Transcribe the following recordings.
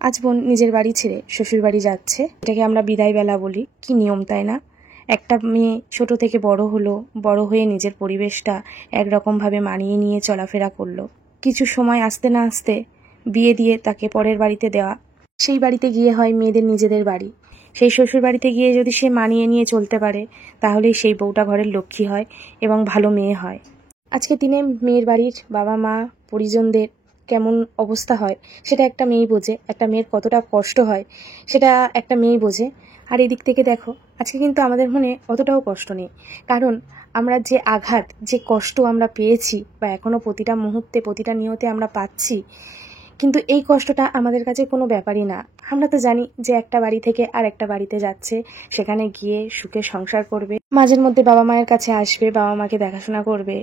আজ বোন নিজের বাড়ি ছেড়ে শ্বশুর বাড়ি যাচ্ছে, এটাকে আমরা বিদায় বেলা বলি। কি নিয়ম তাই না? একটা মেয়ে ছোট থেকে বড় হলো, বড় হয়ে নিজের পরিবেশটা একরকমভাবে মানিয়ে নিয়ে চলাফেরা করলো। কিছু সময় আসতে না আসতে বিয়ে দিয়ে তাকে পরের বাড়িতে দেওয়া, সেই বাড়িতে গিয়ে হয় মেয়েদের নিজেদের বাড়ি। সেই শ্বশুর বাড়িতে গিয়ে যদি সে মানিয়ে নিয়ে চলতে পারে, তাহলেই সেই বউটা ঘরের লক্ষ্মী হয় এবং ভালো মেয়ে হয়। আজকের দিনে মেয়ের বাড়ির বাবা মা পরিজনদের কেমন অবস্থা হয় সেটা একটা মেয়েই বোঝে, একটা মেয়ের কতটা কষ্ট হয় সেটা একটা মেয়েই বোঝে। আর এই দিক থেকে দেখো, আজকে কিন্তু আমাদের মনে অতটাও কষ্ট নেই, কারণ আমরা যে আঘাত, যে কষ্ট আমরা পেয়েছি বা এখনও প্রতিটা মুহূর্তে প্রতিটা নিয়তে আমরা পাচ্ছি, কিন্তু এই কষ্টটা আমাদের কাছে কোনো ব্যাপারই না। আমরা তো জানি যে একটা বাড়ি থেকে আর একটা বাড়িতে যাচ্ছে, সেখানে গিয়ে সুখে সংসার করবে, মাঝের মধ্যে বাবা মায়ের কাছে আসবে, বাবা মাকে দেখাশোনা করবে,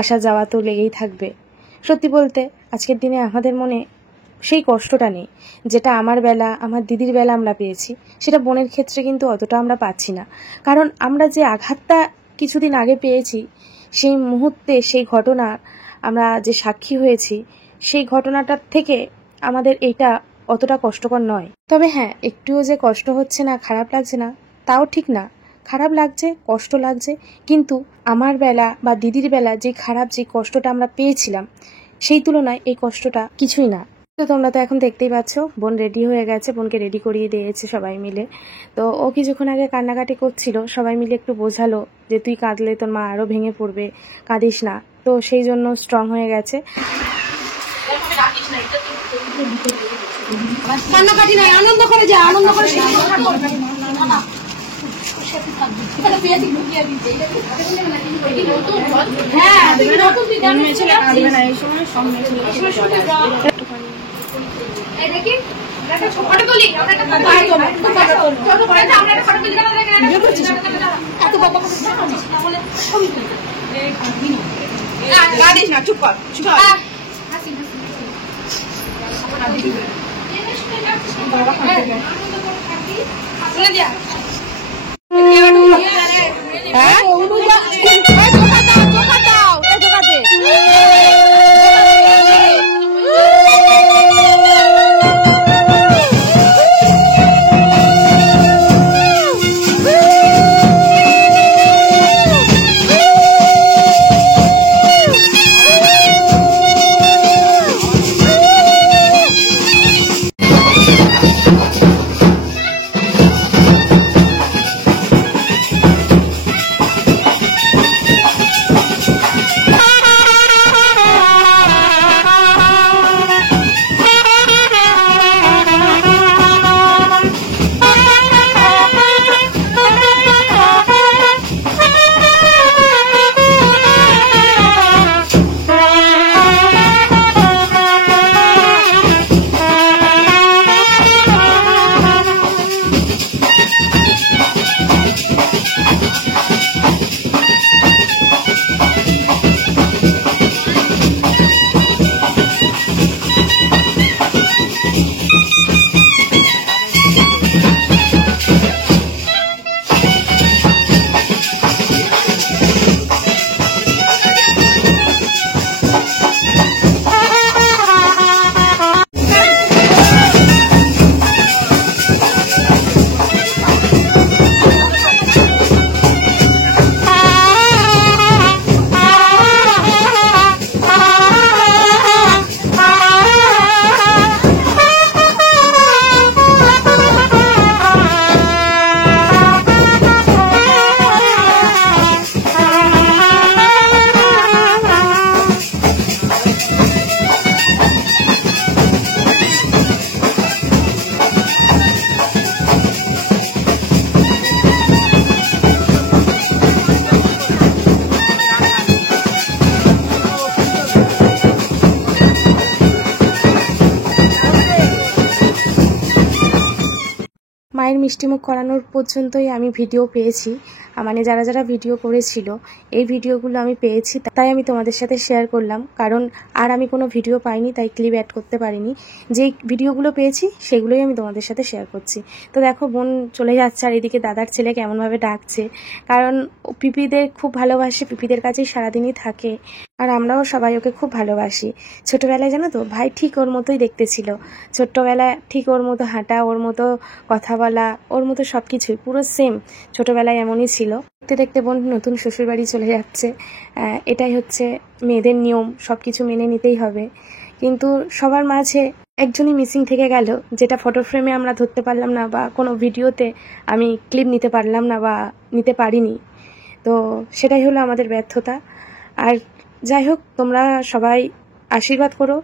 আসা যাওয়া তো লেগেই থাকবে। সত্যি বলতে আজকের দিনে আমাদের মনে সেই কষ্টটা নেই, যেটা আমার বেলা, আমার দিদির বেলা আমরা পেয়েছি, সেটা বোনের ক্ষেত্রে কিন্তু অতটা আমরা পাচ্ছি না। কারণ আমরা যে আঘাতটা কিছুদিন আগে পেয়েছি, সেই মুহূর্তে সেই ঘটনা আমরা যে সাক্ষী হয়েছি, সেই ঘটনাটার থেকে আমাদের এইটা অতটা কষ্টকর নয়। তবে হ্যাঁ, একটুও যে কষ্ট হচ্ছে না, খারাপ লাগছে না, তাও ঠিক না। খারাপ লাগছে, কষ্ট লাগছে, কিন্তু আমার বেলা বা দিদির বেলা যে খারাপ, যে কষ্টটা আমরা পেয়েছিলাম, সেই তুলনায় এই কষ্টটা কিছুই না। তো তোমরা তো এখন দেখতেই পাচ্ছ, বোন রেডি হয়ে গেছে, বোনকে রেডি করিয়ে দিয়েছে সবাই মিলে। তো ও কিছুক্ষণ আগে কান্নাকাটি করছিল, সবাই মিলে একটু বোঝালো যে তুই কাঁদলে তোর মা আরও ভেঙে পড়বে, কাঁদিস না। তো সেই জন্য স্ট্রং হয়ে গেছে। কান্নাকাটি নাই, আনন্দ করে যা, আনন্দ করে চুপ কর, চুপ কর। মায়ের মিষ্টিমুখ করানোর পর্যন্তই আমি ভিডিও পেয়েছি। মানে যারা যারা ভিডিও করেছিল এই ভিডিওগুলো আমি পেয়েছি, তাই আমি তোমাদের সাথে শেয়ার করলাম। কারণ আর আমি কোনো ভিডিও পাইনি, তাই ক্লিপ অ্যাড করতে পারিনি। যেই ভিডিওগুলো পেয়েছি সেগুলোই আমি তোমাদের সাথে শেয়ার করছি। তো দেখো বোন চলে যাচ্ছে, আর এদিকে দাদার ছেলে কেমনভাবে ডাকছে, কারণ পিপিদের খুব ভালোবাসে, পিপিদের কাছেই সারাদিনই থাকে, আর আমরাও সবাই ওকে খুব ভালোবাসি। ছোটোবেলায় জানো তো ভাই ঠিক ওর মতোই দেখতে ছিল, ছোট্টবেলায় ঠিক ওর মতো হাঁটা, ওর মতো কথা বলা, ওর মতো সব কিছুই পুরো সেম ছোটোবেলায় এমনই ছিল। দেখতে দেখতে বোন নতুন শ্বশুরবাড়ি চলে যাচ্ছে। এটাই হচ্ছে মেয়েদের নিয়ম, সব কিছু মেনে নিতেই হবে। কিন্তু সবার মাঝে একজনই মিসিং থেকে গেল, যেটা ফটো ফ্রেমে আমরা ধরতে পারলাম না, বা কোনো ভিডিওতে আমি ক্লিপ নিতে পারলাম না বা নিতে পারিনি। তো সেটাই হলো আমাদের ব্যর্থতা। আর যাই হোক, তোমরা সবাই আশীর্বাদ করো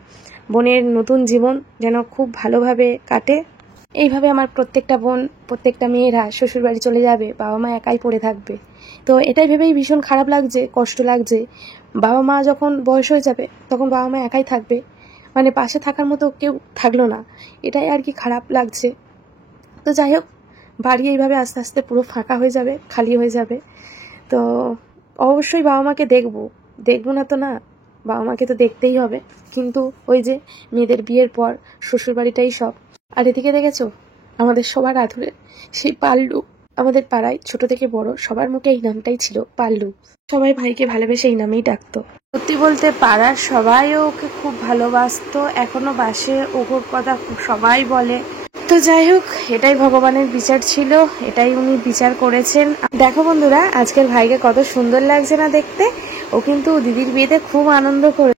বোনের নতুন জীবন যেন খুব ভালোভাবে কাটে। এইভাবে আমার প্রত্যেকটা বোন, প্রত্যেকটা মেয়েরা শ্বশুরবাড়ি চলে যাবে, বাবা মা একাই পড়ে থাকবে। তো এটাই ভেবেই ভীষণ খারাপ লাগছে, কষ্ট লাগছে। বাবা মা যখন বয়স হয়ে যাবে তখন বাবা মা একাই থাকবে, মানে পাশে থাকার মতো কেউ থাকলো না, এটাই আর কি খারাপ লাগছে। তো যাই হোক, বাড়ি এইভাবে আস্তে আস্তে পুরো ফাঁকা হয়ে যাবে, খালি হয়ে যাবে। তো অবশ্যই বাবা মাকে দেখবো না তো না, বাবা মাকে তো দেখতেই হবে। কিন্তু ওই যে মেয়েদের বিয়ের পর শ্বশুরবাড়িটাই সব। আর এদিকে দেখেছো আমাদের সবার আদরের সেই পাল্লু, আমাদের পাড়ায় ছোট থেকে বড় সবার মুখে এই নামটাই ছিল, পাল্লু। সবাই ভাইকে ভালোবেসে এই নামেই ডাকতো। সত্যি বলতে পাড়ার সবাই ওকে খুব ভালোবাসতো, এখনো বাসে, ওর কথা সবাই বলে। তো যাই হোক, এটাই ভগবানের বিচার ছিল, এটাই উনি বিচার করেছেন। দেখো বন্ধুরা, আজকের ভাইকে কত সুন্দর লাগছে না দেখতে। ও কিন্তু দিদির বিয়েতে খুব আনন্দ করে